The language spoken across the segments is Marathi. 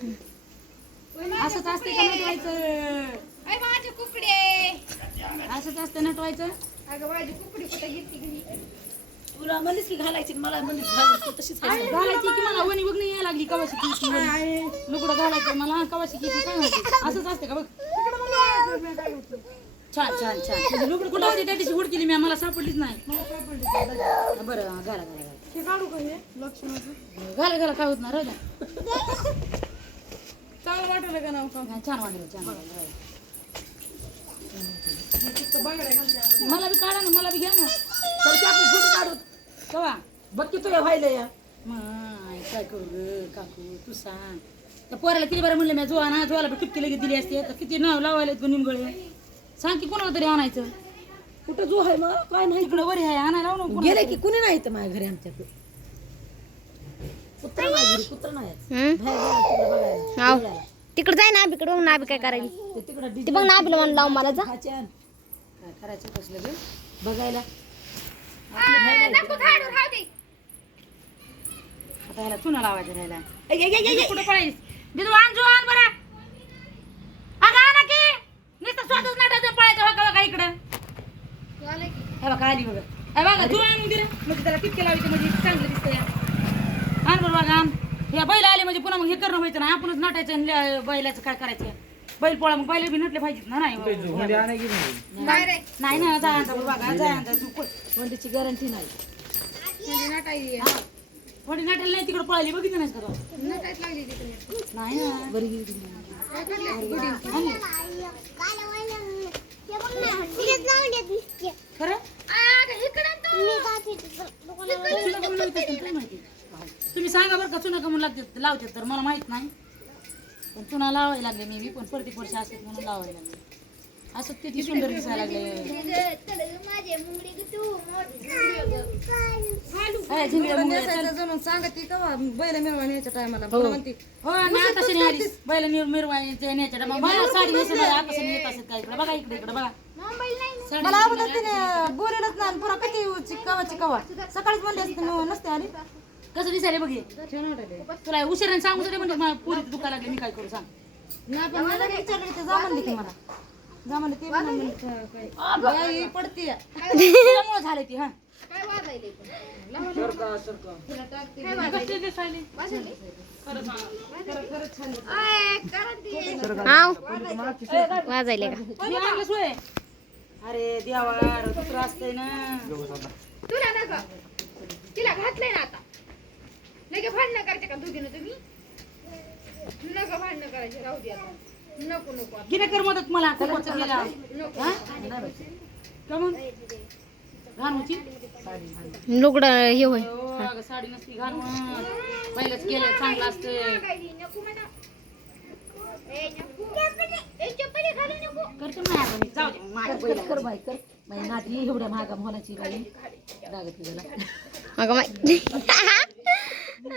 असंच असते का नटवायचं माझे कुकडे. असंच असतं नटवायचं अगं माझी कुकडी कुठे घेतली घरी तुला म्हणलीस की घालायची मला म्हणलीस घालायची तशीच. घालायची. की मला वणी बघ नाही यायला लागली कवाशी लुगडं घालायचं मला कवाशी काय माहिती असंच असते का बघ? छान छान छान. तुझी लुगडं कुठं होती? त्या दिवशी हुड केली मी मला सापडलीच नाही. बरं घाला घाला घाला. हे घाला घाला काय होत ना राहू द्या. चांगलं वाटलं का नाव का नाही, छान वाटलं छान वाटलं मला बी काढा ना मला बी घ्या ना. तर ते आपण फोटो काढू. कवा? बघ की तुला व्हायला या. माय काय करू ग काकू तू सांग. त्या पोराला किती बरं म्हणलं मी जोहा ना जोहाला टिपकी लगेच दिली असते. तर किती नाव लावायला तू निमगळे. सांग की कोणाला तरी आणायचं. कुठं जो आहे मग? काय नाही. तिकडं वरी आहे आणायला लावू नको गेले की कुणी नाही इथं माझ्या घरी आमच्याकडे कुत्रा नाही घरी कुत्रा नाही हम्म? बाहेर गेला तिकडे. तिकडे जाय ना आबीकडे बघ ना आबी काय करायली ते तिकडं ते बघ ना आबीला म्हणून लावून मला जा. करायचं कसलं ग बघायला. आता ह्याला चुना लावायचं राहिला. बिजू कुठं आण बरा. अगं आणा की. नुसतं स्वतःच नाटायचं पळायचं का बघा इकडं. झालं की. हे बघा आली बघा. हे बघा तू आणून दे रे. म्हणजे त्याला टिपके लावायचे म्हणजे चांगलं दिसतंय बरं बघा या बैल आले म्हणजे पुन्हा मग हे करणं व्हायचं ना आपणच नटायचं आणि बैलाचं काय करायचं? बैल पोळा मग बैल बी नटले पाहिजेत ना नाही आहे नाही. ना जा आणता बघा जा आणता तू पळ. वंडीची गॅरंटी नाही. हा. थोडी नटायला नाही तिकडे पळाली बघितलं नाही का तू? नाही ना. बरी गेली खरं? माहिती? तुम्ही सांगा बरं का चुना कमून लागते लावतात तर मला माहीत नाही. पण चुना लावायला लागले मी बी पण प्रत्येक वर्ष असतात म्हणून लावायला लागले. असं किती सुंदर दिसायला लागले तू का बैल मिळवा न्यायच्या टायमाला हो. म्हणते. हो ना तशी नाही आलीस बैल निर मिरवायचे न्यायच्या साडी नेसून आकाशाने येत असत काय इकडे. बघा इकडे इकडे बघा. मला बोलेलच पुरा किती कवाची कवा. सकाळीच म्हणले असते मी नसते आली कसं दिसायला बघ? हे. तुला उशिराने सांगू तरी म्हणजे मला पुरी दुखायला लागले मी काय करू सांग? नाही पण मला विचारलं ते जा म्हणले की मला. जा म्हणले ते पण म्हणले काय. बाई पडते. त्यामुळे झाले ती हा. वाजायले का? हे आणलं सोय. अरे देवा कुत्र असतंय ना. तुला नका तिला घातलंय ना आता. लगे भांडणं करते का दोघीनं तुम्ही? नका भांडणं करायचे राहू दे आता. नको नको आता. गिरे कर मदत मला कोकोचं गेला नको हा? का मग? घालूची लुगडं हे होय. हो, अगं साडी नसती घालून. पहिलंच केलं चांगलं असतं काय ती, नको म्हणा. ए, नको. ए, चप्पली घालू नको. करतो ना आता मी. जाऊ दे. मग माझ्या कर कर बाई कर. बाई नाती एवढ्या महागा होण्याची बाई. अगं माय कधी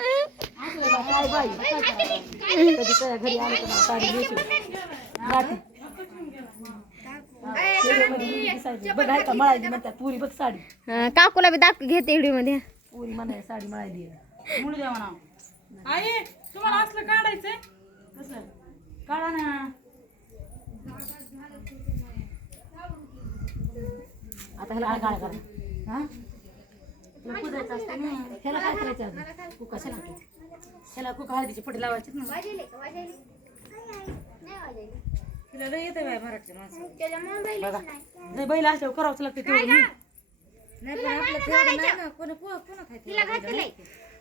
घरी साडी मळायची म्हणतात पुरी बघ साडी काकूला बी दाख घेते व्हिडिओमध्ये. पुरी म्हणाय साडी मळायली मुळू द्या म्हणा आई तुम्हाला असलं काढायचंय? कसं? काढा ना. आता ह्याला काय काय करा. हा? तुला कुदायचं असतं ना? ह्याला काय करायचं अजून? हळदीची लावायची ना? का? नाही वाजवले. तिला लय येतं बाय मराठी माणसं. त्याच्या मोबाईल बघा. लय बैल असल्यावर करावंच लागतं तेवढं. नाही. नाही पण आपलं तेवढं नाही ना. कोणी कोण कोण खायचं तिला घातलंय.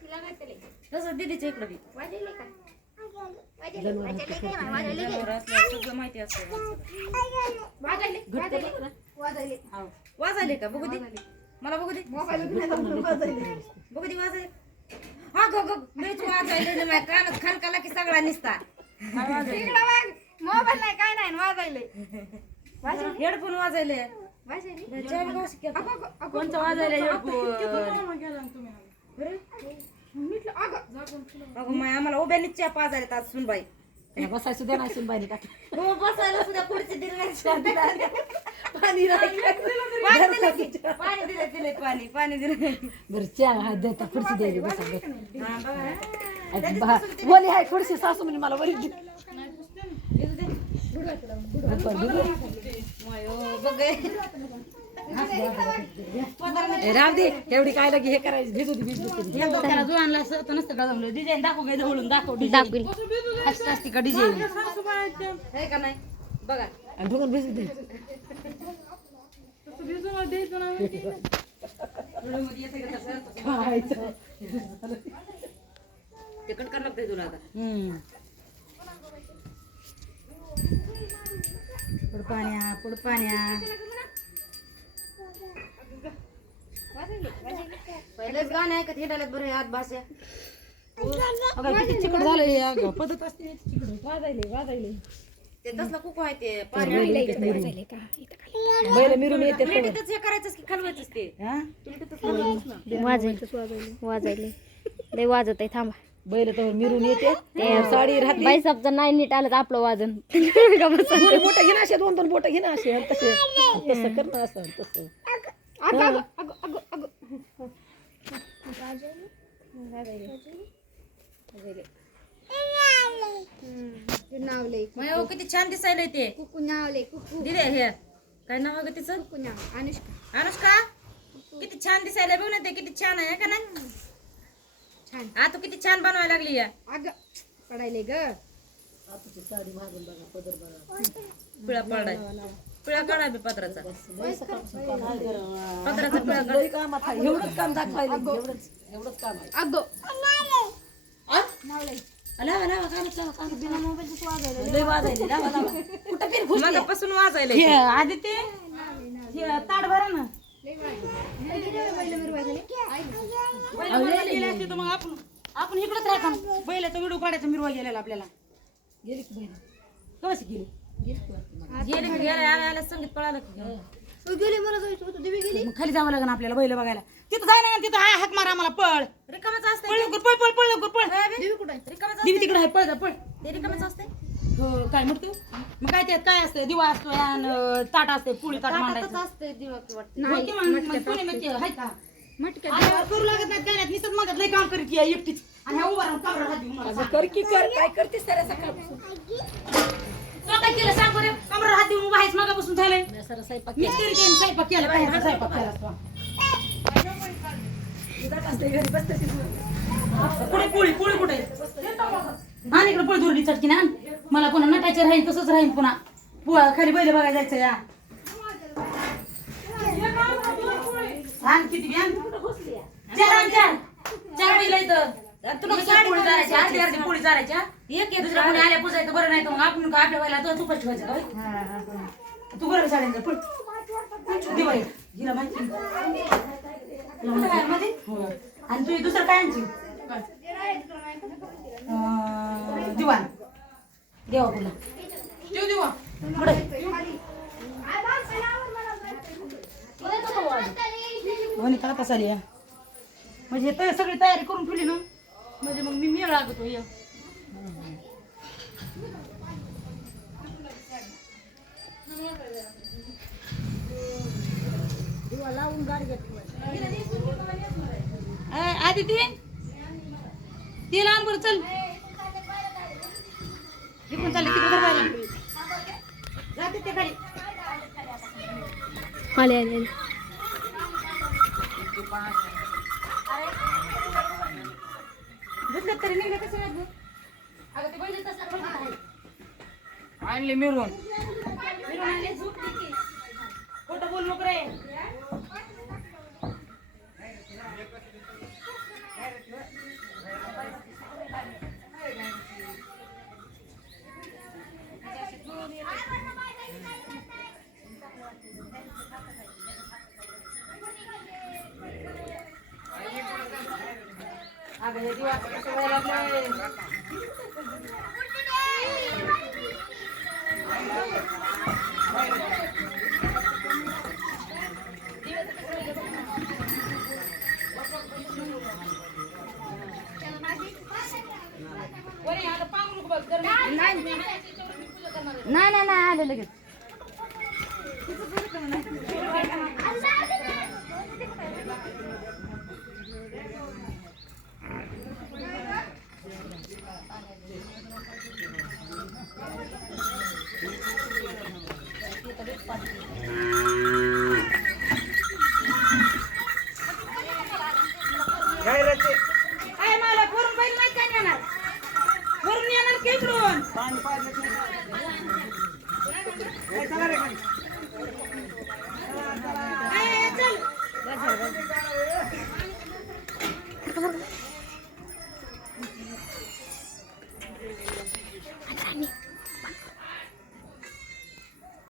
तिला घातलंय. तसं दीदीच्या इकडं बी. का? सगळं माहिती असतं. वाजायले का? बघू दे. मला बघू दे बघू दे वाजाय हा गो गो मीच वाजायले ना माझ्या कानात खनकाला की सगळा निसता. मोबाईल नाही काय नाही वाजवले. हेडफोन वाजायले कोणचं वाजायले हेडफोन? अगं माय आम्हाला उभ्यानीच च्या पाजायला आज सुनबाई. बसाय सुद्धा नाही सुनबाईने का हो बसायला सुद्धा पुढची दिली नाही. पाणी पाणी दिलं की? पाणी दिलं दिले पाणी पाणी दिलं बरं चहा हा देता खुर्ची द्यायची बसा. हा, बघा. बोली आहे थोडीशी सासू म्हणजे मला बरी राम दे. एवढी काय लगी हे करायची? भिजू दे भिजू दे. हे त्याला जुळानला असं तर नसतं का जमलं डिझाईन दाखव काय जवळून दाखव डिझाईन दाखवील असते का डिझाईन आहे का नाही? बघा. आणि ढोकून भिजू दे. खायचं. ते कट करावं लागतंय तुला आता. हम्म. पुढ पाण्या पुढ पाण्या. पहिलेच गाणं ऐकत हिंडायला बरं किती चिकट हे अगं. पद्धत असते ना याची चिकट. वाजायले वाजायले. ते तसलं कुकू आहे ते पाणी बैल मिरून येते प्लेटीतच हे करायचंच की खालवायचंच ते? हा? वाजायले. वाजायले लय वाजत आहे थांबा. बैल तर मिरून येते. साडी राहते. बाईसाबचं नाही नीट आलं तर आपलं वाजन? दोन बोट घे ना असे दोन दोन बोट घे ना असे आणि तसे तसं कर ना असं तसं. नावले मग हो, किती छान दिसायला ते. कुकू नावले कुकू दिदे हे. काय नाव आहे गं तिचं? कुकू नाव अनुष्का. अनुष्का? किती छान दिसायला बघ ना ते किती छान आहे का ना छान. आ तू किती छान बनवायला लागली या अग पडायले ग. पिळा पडाय. पिळा काढा बी पत्राचा पत्राचा पिळा काढ. एवढंच काम दाखवायला एवढंच एवढंच काम आहे. अगो. लावा लावा कामच लावा काम. बिना मोबाईलचं वाजायला लई वाजायले लावा लावा. कुठं फिर घुस मगापासून वाजायला हे आदित्य हे ताट भरा ना. गेले असते तर मग आपण आपण इकडंच राहतो. बैलाचा व्हिडिओ काढायचा मिरवा गेलेला आपल्याला. गेली की बहीण कशी गेली? गेले की गेले आल्या आल्या संगीत पळालं की गेली. मला जायचं होतं देवी गेली. मग खाली जावं लागेल आपल्याला बैल बघायला. तिथं जाय ना तिथं हा हाक मारा आम्हाला पळ. रिकामच असते पळ लवकर पळ पळ पळ लवकर पळ. देवी कुठे रिकामच दिवी तिकडे आहे पळ जा, पळ. ते रिकामच असते हो काय म्हणतो मग काय त्यात काय असतं दिवा असतो आणि ताट असते पुळी ताट मांडायचं. असते दिवा वाटतं. हो की मग- मग कोणी म्हणते, हाय का? आल्यावर करू लागत नाही काय नाही निसत म्हणतात लय काम करीत की आहे एकटीच. आणि ह्या उभा राहून हात मला कर की कर. काय करतेस साऱ्या सकाळपासून? तुला काय केलं सांग बरं? कमरा हात देऊन उभा आहेस मगापासून झालंय. सारा स्वयंपाक मीच स्वयंपाक केला स्वयंपाक केला असतो. पोळी? पोळी कुठे आण इकडे पोळी दुरडी चटकी ना मला पुन्हा नटायचं राहील तसंच राहील पुन्हा. पुळा खाली बैल बघायला जायचं या. आण किती बी आण. चार आण चार. पोळी अर्धी अर्धी पोळी हा? एक एक दुसऱ्या कोणी आल्या पुजायचं बरं नाही तर मग आपण आपल्या बैला तो तुपाच ठेवायचं का होय? तू बरं साड्यांचं? पळ. दिवाळी हिला माहिती तुला माहिती आहे. मध्ये? हो. आणि तुझी दुसरं काय आणची अं, दिवाण. देवा वनिता आता चाली या. म्हणजे ते सगळी तयारी करून ठेवली ना? म्हणजे मग मी मेळ लागतो ये. आधी ती ती लहान बरं चल. इकडून चालले तिकडे धरायला जाते ते खाली. आले आले आले. घेतलं तरी निघले कसे नाही अगं ते बैल तसं आहे. आणले मिळून Jadi, waktu. इकडून. चल